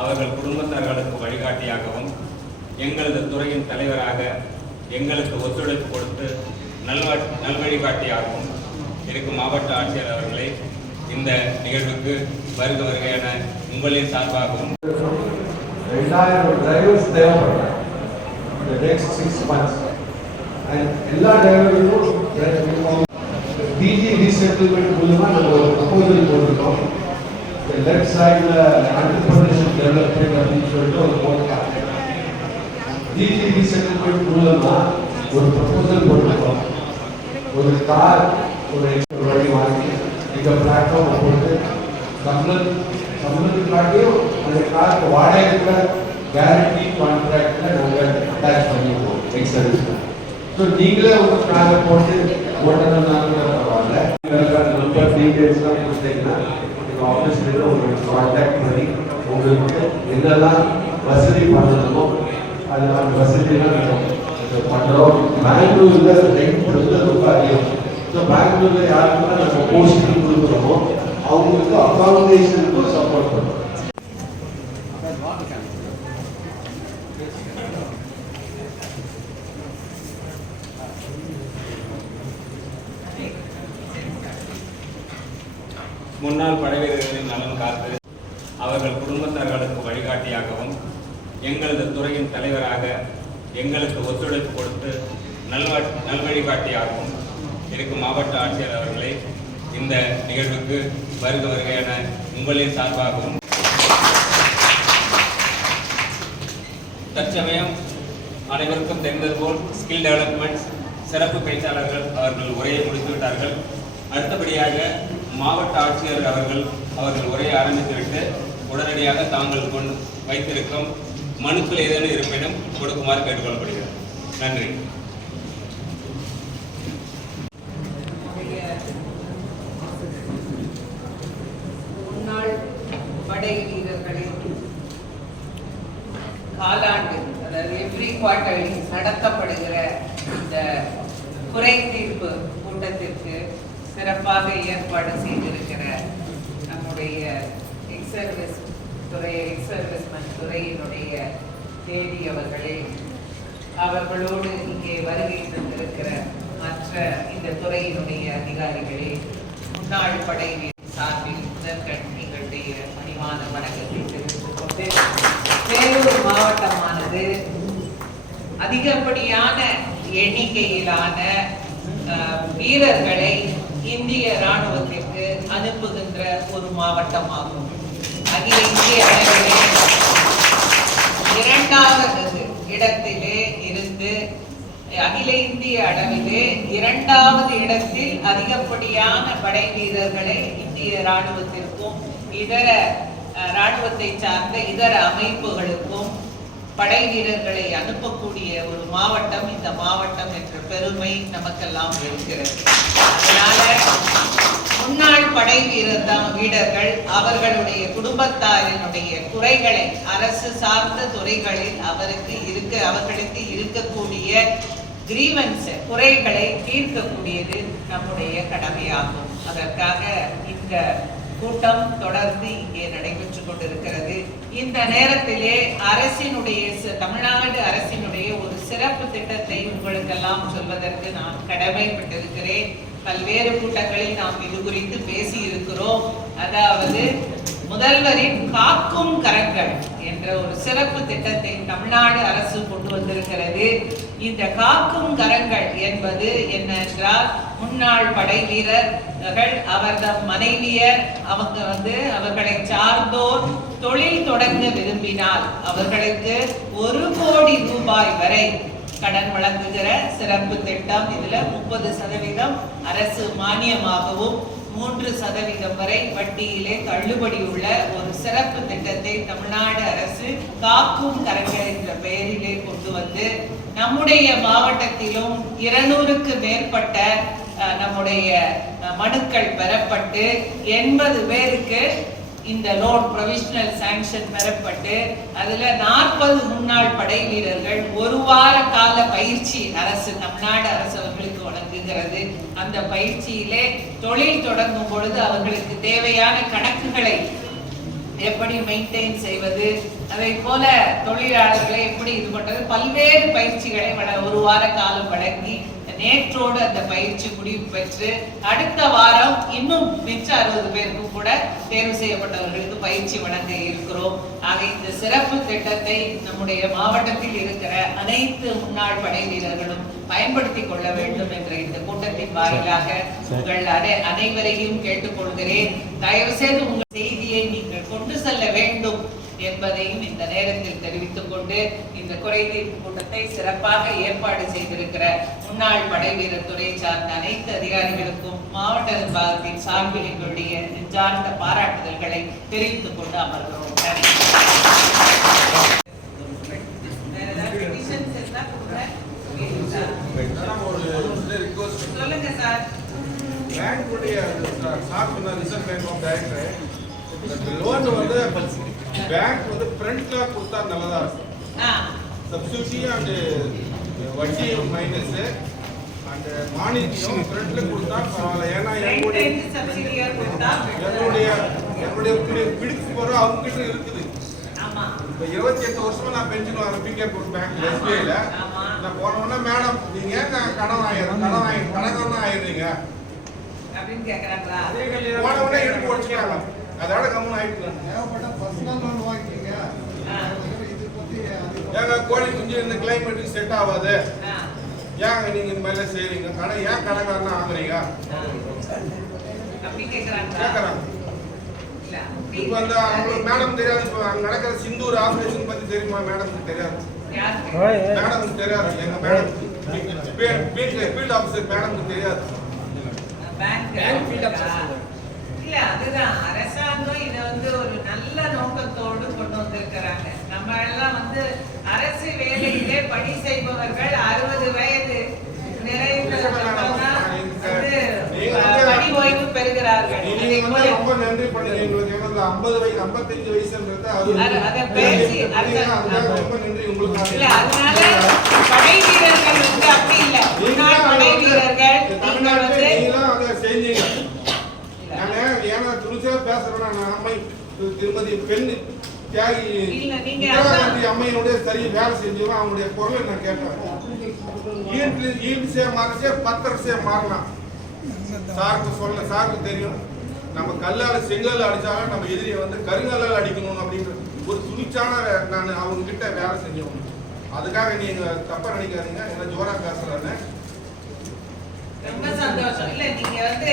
அவர்கள் குடும்பத்தார்களுக்கு வழிகாட்டியாகவும் எங்களது துறையின் தலைவராக எங்களுக்கு ஒத்துழைப்பு கொடுத்து நல்வ நல்வழிகாட்டியாகவும் இருக்கும் மாவட்ட ஆட்சியர் அவர்களை இந்த நிகழ்வுக்கு வருக வருக என உங்களின் சார்பாகவும் ரெண்டாயிரம் டிரைவர்ஸ் தேவைப்படுறாங்க நெக்ஸ்ட் சிக்ஸ் மந்த்ஸ் எல்லா டிரைவர்களுக்கும் டிஜி ரீசெட்டில்மெண்ட் மூலமாக நம்ம ஒரு ப்ரப்போசல் போட்டிருக்கோம். லெஃப்ட் சைடில் ஆண்டர்பிரினர்ஷிப் டெவலப்மெண்ட் அப்படின்னு சொல்லிட்டு ஒரு போட்டிருக்காங்க டிஜி ரீசெட்டில்மெண்ட் மூலமாக ஒரு ப்ரப்போசல் போட்டிருக்கோம் ஒரு கார் ஒரு ஒரு வழி வாங்கி இந்த பிளாட்ஃபார்ம் போட்டு சம்பளம் சம்பளத்துக்காட்டியும் அந்த காருக்கு வாடகைக்கு கேரண்டி கான்ட்ராக்ட்ல நாங்கள் அட்டாச் பண்ணிடுவோம் எக்ஸ் சர்வீஸ் ஸோ நீங்களே உங்க காரை போட்டு ஓட்டணும்னாலும் பரவாயில்ல இதற்கான நம்பர் டீடைல்ஸ்லாம் கொடுத்தீங்கன்னா எங்கள் ஆஃபீஸ்ல உங்களுக்கு கான்டாக்ட் பண்ணி உங்களுக்கு என்னெல்லாம் வசதி பண்ணணுமோ அது அந்த வசதியெல்லாம் நம்ம பண்ணுறோம் பெங்களூரில் ரெண்ட் வந்து ரொம்ப அதிகம். ஸோ பெங்களூரில் யாருக்குன்னா நம்ம போஸ்டிங் கொடுக்குறோமோ அவங்களுக்கு அகாமடேஷனுக்கும் சப்போர்ட் பண்ணுறோம் முன்னாள் படைவீரர்களின் நலன் காத்து குடும்பத்தார்களுக்கு எங்களது துறையின் தலைவராக எங்களுக்கு ஒத்துழைப்பு கொடுத்து நல்வ நல்வழிகாட்டியாகவும் இருக்கும் மாவட்ட ஆட்சியர் அவர்களை இந்த நிகழ்வுக்கு வருக வருகையான உங்களின் சார்பாகவும் தற்சமயம் அனைவருக்கும் தெரிந்தது போல் ஸ்கில் டெவலப்மெண்ட் சிறப்பு பேச்சாளர்கள் அவர்கள் உரையை முடித்துவிட்டார்கள் அடுத்தபடியாக மாவட்ட ஆட்சியர் அவர்கள் அவர்கள் உரையை ஆரம்பித்துவிட்டு உடனடியாக தாங்கள் கொண்டு வைத்திருக்கும் மனுக்கள் ஏதேனும் இருப்பினும் கொடுக்குமாறு கேட்டுக்கொள்ளப்படுகிறது. நன்றி முன்னாள் படை வீரர்களின் காலாண்டு அதாவது எவ்ரி குவார்டர்லி நடத்தப்படுகிற இந்த குறை தீர்ப்பு கூட்டத்திற்கு சிறப்பாக ஏற்பாடு செய்திருக்கிற நம்முடைய எக்ஸர்விஸ் துறை எக்ஸர்விஸ்மெண்ட் துறையினுடைய தேடி அவர்களே அவர்களோடு இங்கே வருகை தந்திருக்கிற மற்ற இந்த துறையினுடைய அதிகாரிகளே முன்னாள் படை சார்பில் முதற்கண் எங்களுடைய பணிவான வணக்கத்தை தெரிவித்துக் கொண்டு வேலூர் மாவட்டமானது அதிகப்படியான எண்ணிக்கையிலான அஹ், வீரர்களை இந்திய ராணுவத்திற்கு அனுப்புகின்ற ஒரு மாவட்டமாகும். அகில இந்திய அளவிலே இரண்டாவது இடத்திலே இருந்து அகில இந்திய அளவிலே இரண்டாவது இடத்தில் அதிகப்படியான படை வீரர்களை இந்திய ராணுவத்திற்கும் இதர அஹ், ராணுவத்தை சார்ந்த இதர அமைப்புகளுக்கும் படை வீரர்களை அனுப்பக்கூடிய ஒரு மாவட்டம் இந்த மாவட்டம் என்ற பெருமை நமக்கெல்லாம் இருக்கிறது. அதனால முன்னாள் படை வீரர் வீரர்கள் அவர்களுடைய குடும்பத்தாரினுடைய குறைகளை அரசு சார்ந்த துறைகளில் அவருக்கு இருக்க அவர்களுக்கு இருக்கக்கூடிய கிரீவன்ஸ் குறைகளை தீர்க்கக்கூடியது நம்முடைய கடமையாகும். அதற்காக இந்த கூட்டம் தொடர்ந்து இங்கே நடைபெற்று கொண்டிருக்கிறது. இந்த நேரத்திலே அரசினுடைய தமிழ்நாடு அரசினுடைய ஒரு சிறப்பு திட்டத்தை உங்களுக்கெல்லாம் சொல்வதற்கு நான் கடமைப்பட்டிருக்கிறேன். பல்வேறு கூட்டங்களில் நாம் இது குறித்து பேசி இருக்கிறோம் அதாவது முதல்வரின் காக்கும் கரங்கள் என்ற ஒரு சிறப்பு திட்டத்தை தமிழ்நாடு அரசு கொண்டு வந்திருக்கிறது. இந்த காக்கும் கரங்கள் என்பது என்னென்றால் முன்னாள் படை வீரர்கள் அவர்தம் மனைவியர் அவங்க வந்து அவர்களை சார்ந்தோர் தொழில் தொடங்க விரும்பினால் அவர்களுக்கு ஒரு கோடி ரூபாய் வரை கடன் வழங்குகிற சிறப்பு திட்டம். இதுல முப்பது சதவீதம் அரசு மானியமாகவும் மூன்று சதவீதம் வரை வட்டியிலே தள்ளுபடி உள்ள ஒரு சிறப்பு திட்டத்தை தமிழ்நாடு அரசு காக்கும் கரங்கள் என்ற பெயரிலே கொண்டு வந்து நம்முடைய மாவட்டத்திலும் இருநூறுக்கு மேற்பட்ட அஹ், நம்முடைய அஹ், மனுக்கள் பெறப்பட்டு எண்பது பேருக்கு இந்த லோன் ப்ரொவிஷனல் சாங்ஷன் பெறப்பட்டு அதுல நாற்பது முன்னாள் படை வீரர்கள் ஒரு வார கால பயிற்சி அரசு தமிழ்நாடு அரசு அவர்களுக்கு வழங்குகிறது. அந்த பயிற்சியிலே தொழில் தொடங்கும் பொழுது அவர்களுக்கு தேவையான கணக்குகளை எப்படி மெயின்டைன் செய்வது அதை போல தொழிலாளர்களை எப்படி இது பண்றது பல்வேறு பயிற்சிகளை ஒரு வார காலம் வழங்கி நேற்றோடு அந்த பயிற்சி முடிவு பெற்று அடுத்த வாரம் இன்னும் மிச்ச அறுபது பேருக்கும் கூட தேர்வு செய்யப்பட்டவர்களுக்கு பயிற்சி வழங்க இருக்கிறோம். ஆக இந்த சிறப்பு திட்டத்தை நம்முடைய மாவட்டத்தில் இருக்கிற அனைத்து முன்னாள் படை வீரர்களும் பயன்படுத்தி கொள்ள வேண்டும் என்ற இந்த கூட்டத்தின் வாயிலாக உங்கள் அனை- அனைவரையும் கேட்டுக்கொள்கிறேன். தயவு செய்து உங்கள் செய்தியை நீங்கள் கொண்டு செல்ல வேண்டும். என்பதையும் இந்த நேரத்தில் தெரிவித்துக் கொண்டு இந்த குறைதீர்ப்பு கூட்டத்தை சிறப்பாக ஏற்பாடு செய்திருக்கிற முன்னாள் படை வீரர் துறை சார்ந்த அனைத்து அதிகாரிகளுக்கும் மாவட்ட நிர்வாகத்தின் சார்பில் எங்களுடைய நெஞ்சார்ந்த பாராட்டுதல்களை தெரிவித்துக் கொண்டு அமர்கிறோம். சொல்லுங்க சார். பேங்க் உடைய சார் சொன்ன reserve bank of director loan வந்து பேங்க் வந்து ஃப்ரண்ட்ல கொடுத்தா நல்லதா இருக்கும். ஆ. சப்சிடி அண்ட் வட்டி மைனஸ் அண்ட் மானியம் ஃப்ரண்ட்ல கொடுத்தா பரவாயில்ல. ஏன்னா என்னுடைய என்னுடைய என்னுடைய பிடிச்சு போற அவங்க கிட்ட இருக்குது. ஆமா. இப்போ இருபத்தி எட்டு வருஷமா நான் பென்ஷன் வர பிகே போட்டு பேங்க் எஸ்பிஐல. நான் போன உடனே மேடம் நீங்க ஏன் நான் கடன் ஆயிரம் கடன் ஆகி கடன்காரனா ஆயிடுறீங்க? அப்படின்னு கேக்குறாங்களா? போன உடனே இடுப்பு உடச்சிட்டாங்க அதோட கம்மன் ஆயிட்டு ஏகப்பட்ட ஏங்க கோழி குஞ்சு இந்த கிளைமேட்டுக்கு செட் ஆகாது. ஏங்க நீங்க இந்த மாதிரிலாம் செய்றீங்க? கடன் ஏன் கடன்காரனா ஆகுறீங்க? கேட்கறாங்க இப்போ அந்த அவங்களுக்கு மேடம் தெரியாது. இப்போ அங்க நடக்கிற சிந்தூர் ஆபரேஷன் பத்தி தெரியுமா? மேடம்க்கு தெரியாது? மேடம்க்கு தெரியாது. எங்க மேடம். ஃபீல்ட் ஆஃபீஸர் மேடம்க்கு தெரியாது. பேங்க் இருக்கா? இல்ல அதுதான். அரசாங்கம் இத வந்து ஒரு நல்ல நோக்கத்தோடு கொண்டு வந்திருக்கிறாங்க. நம்ம எல்லாம் வந்து அரசு வேலையிலே பணி செய்பவர்கள் அறுபது வயது ப- பணி ஓய்வு பெறுகிறார்கள். ரொம்ப நன்றி பண்ணுங்க எங்களுக்கு ஏன்னா ஐம்பது வயசு ஐம்பத்தஞ்சு வயசுன்றது அது அது- அதை பேசி அதுக்காக அடுத்த- ரொம்ப நன்றி உங்களுக்கு இல்ல அதனால படை வீரர்கள் வந்து அப்படி இல்ல. முன்னாள் படை வீரர்கள் நீங்கள் வந்து நீங்களும் அதை செஞ்சீங்க இல்ல. நாங்க ஏன்னா பேசுறேன் நான் அம்மை திருமதி பெண் தியாகி இந்திரா காந்தி அம்மையினுடைய சரி வேலை செஞ்சவங்க அவங்களுடைய குரலை நான் கேட்டேன். ஈண்டு ஈண்டுசே மாறிச்சே பத்தரசே மாறலாம். சாருக்கு சொல்ல சாருக்கு தெரியும். நம்ம கல்லால செங்கல் அடிச்சாலும் நம்ம எதிரியை வந்து கருங்கல்லால் அடிக்கணும் அப்படின்ற ஒரு துணிச்சான நான் அவங்க கிட்ட வேலை செஞ்சவங்க. அதுக்காக நீங்க தப்பா நினைக்காதீங்க என்ன ஜோரா பேசுறாரு ரொம்ப சந்தோஷம். இல்ல நீங்க வந்து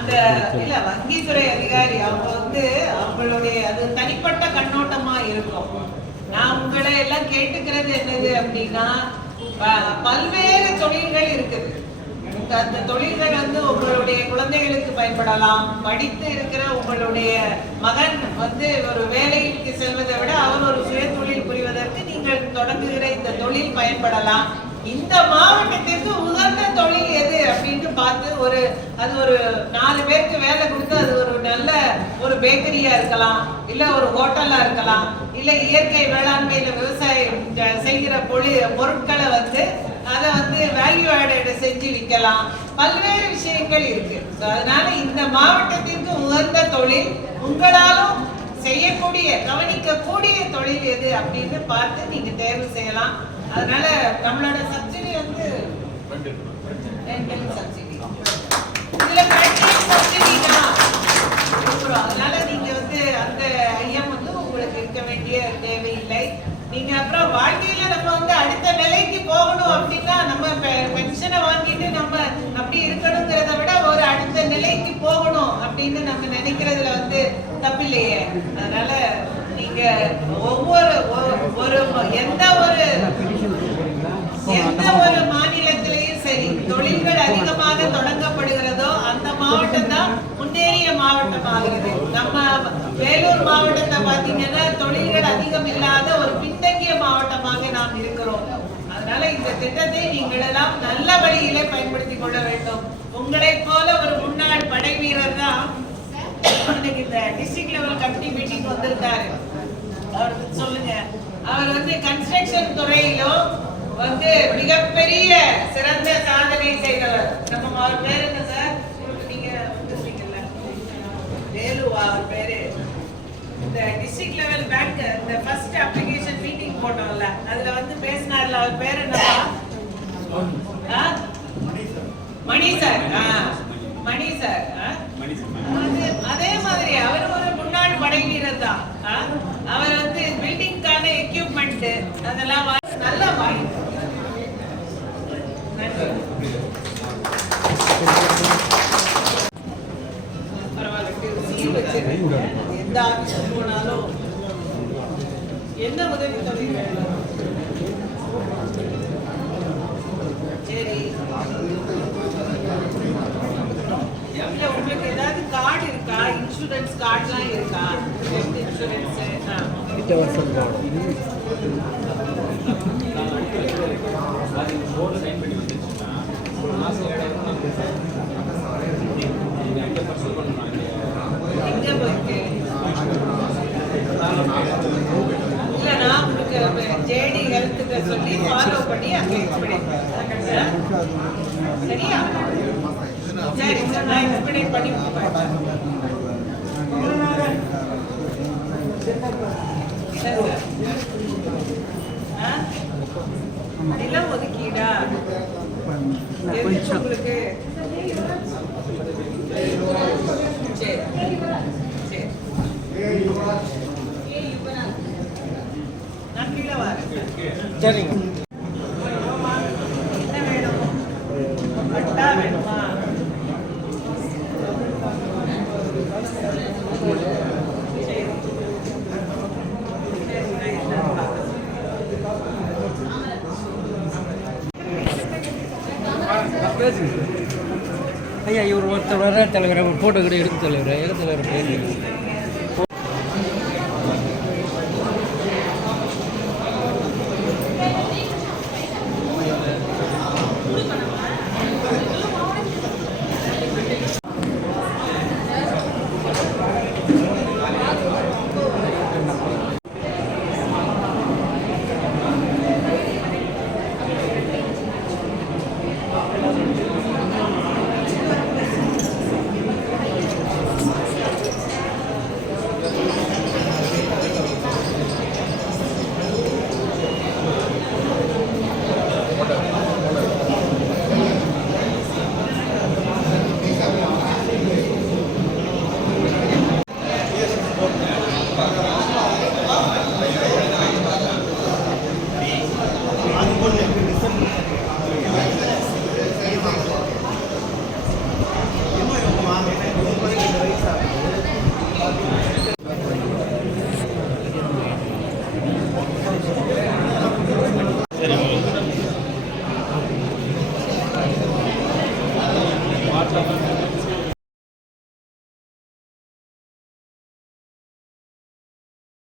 அந்த இல்ல வங்கித்துறை அதிகாரி அவங்க வந்து அவங்களுடைய அது தனிப்பட்ட கண்ணோட்டமா இருக்கும். நான் உங்களை எல்லாம் கேட்டுக்கிறது என்னது அப்படின்னா பல்வேறு தொழில்கள் இருக்குது. அந்த தொழில்கள் வந்து உங்களுடைய குழந்தைகளுக்கு பயன்படலாம். படித்து இருக்கிற உங்களுடைய மகன் வந்து ஒரு வேலைக்கு செல்வதை விட அவர் ஒரு சுய தொழில் புரிவதற்கு நீங்கள் தொடங்குகிற இந்த தொழில் பயன்படலாம். இந்த மாவட்டத்திற்கு உகந்த தொழில் எது அப்படின்னு பார்த்து ஒரு அது ஒரு நாலு பேருக்கு வேலை கொடுத்து அது ஒரு நல்ல ஒரு பேக்கரியா இருக்கலாம் இல்ல ஒரு ஹோட்டலா இருக்கலாம் இல்ல இயற்கை வேளாண்மையில விவசாயம் செய்கிற பொழி பொருட்களை வந்து அதை வந்து வேல்யூ ஆடட் செஞ்சு விற்கலாம். பல்வேறு விஷயங்கள் இருக்கு. அதனால இந்த மாவட்டத்திற்கு உகந்த தொழில் உங்களாலும் செய்யக்கூடிய கவனிக்கக்கூடிய தொழில் எது அப்படின்னு பார்த்து நீங்க தேர்வு செய்யலாம். அதனால நம்மளோட சப்சிடி வந்து rental இதுல தான். அதனால நீங்க வந்து அந்த ஐயம் வந்து உங்களுக்கு இருக்க வேண்டிய தேவையில்லை. நீங்க அப்புறம் வாழ்க்கையில நம்ம வந்து அடுத்த நிலைக்கு போகணும் அப்படின்னா நம்ம பென்ஷனை வாங்கிட்டு நம்ம அப்படி இருக்கணுங்கிறத விட ஒரு அடுத்த நிலைக்கு போகணும் அப்படின்னு நம்ம நினைக்கிறதுல வந்து தப்பில்லையே. அதனால நீங்க ஒவ்வொரு ஒ- ஒரு எந்த ஒரு எந்த ஒரு மாநிலத்திலையும் சரி தொழில்கள் அதிகமாக தொடங்கப்படுகிறதோ அந்த மாவட்டம் தான் முன்னேறிய மாவட்டம் ஆகிறது நம்ம வேலூர் மாவட்டத்தை பார்த்தீங்கன்னா தொழில்கள் அதிகம் இல்லாத ஒரு பின்தங்கிய மாவட்டமாக நாம் இருக்கிறோம். அதனால இந்த திட்டத்தை நீங்கள் எல்லாம் நல்ல வழியிலே பயன்படுத்திக் கொள்ள வேண்டும். உங்களை போல ஒரு முன்னாள் படை வீரர் தான் இன்னைக்கு இந்த டிஸ்ட்ரிக்ட் லெவல் கமிட்டி மீட்டிங் வந்திருந்தாரு அவருக்கு சொல்லுங்க. அவர் வந்து கன்ஸ்ட்ரக்ஷன் துறையிலும் வந்து மிகப்பெரிய சிறந்த சாதனை செய்தவர். நம்ம அவர் பேர் என்ன சார். நீங்க வந்துருக்கீங்கல்ல வேலுவா அவர் பேரு. இந்த லெவல் பேங்க் இந்த ஃபர்ஸ்ட் அப்ளிகேஷன் மீட்டிங் போட்டோம்ல அதுல வந்து பேசினார்ல அவர் பேர் என்னவா? மணி சார். மணி சார். அதே மாதிரி அவர் ஒரு முன்னாள் படை வீரர் தான் அவர் வந்து பில்டிங்கான எக்யூப்மெண்ட் அதெல்லாம் வாங்கி நல்லா வாங்கி நன்றி பரவாயில்ல சீல் வச்சிருக்கேன் எந்த ஆஃபீஸ் போனாலும் என்ன உதவி தொகை சரி இல்ல உங்களுக்கு ஏதாவது கார்டு இருக்கா? இன்சூரன்ஸ் கார்டுலாம் இருக்கா ஹெல்த் இன்சூரன்ஸ் நான் சொல்லி ஃபாலோ பண்ணி எக்ஸ்பிளைன் சரியா சரி நான் எக்ஸ்பிளைன் பண்ணி நிலம் ஒதுக்கீடா எதுக்கு உங்களுக்கு சரி சரி நான் கீழே வரேன் சரிங்க என்ன வேணும் பட்டா வேணுமா சரி. சரி, நான் என்னன்னு பார்க்கறேன். ஐயா இவர் ஒருத்தர் வர தலைவர் ஒரு ஃபோட்டோ கிட்ட எடுக்க தலைவர் எங்க தலைவர் பேர்